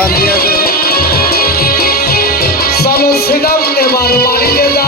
গান দিয়ে আছে চলো সিনাম নেবার বাড়িতে